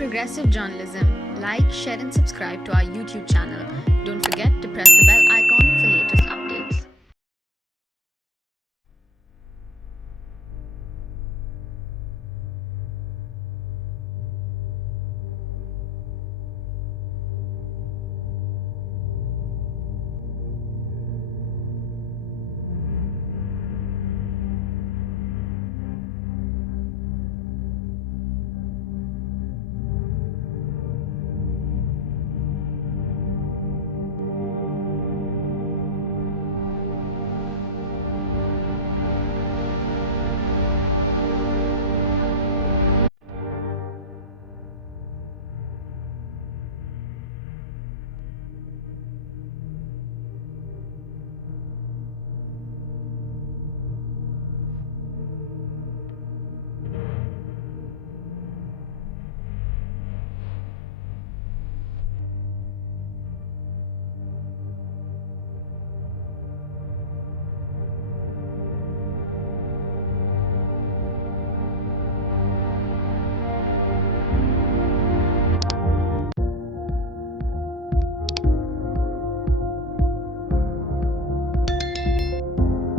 progressive journalism, like, share, and subscribe to our YouTube channel. Don't forget to press the bell icon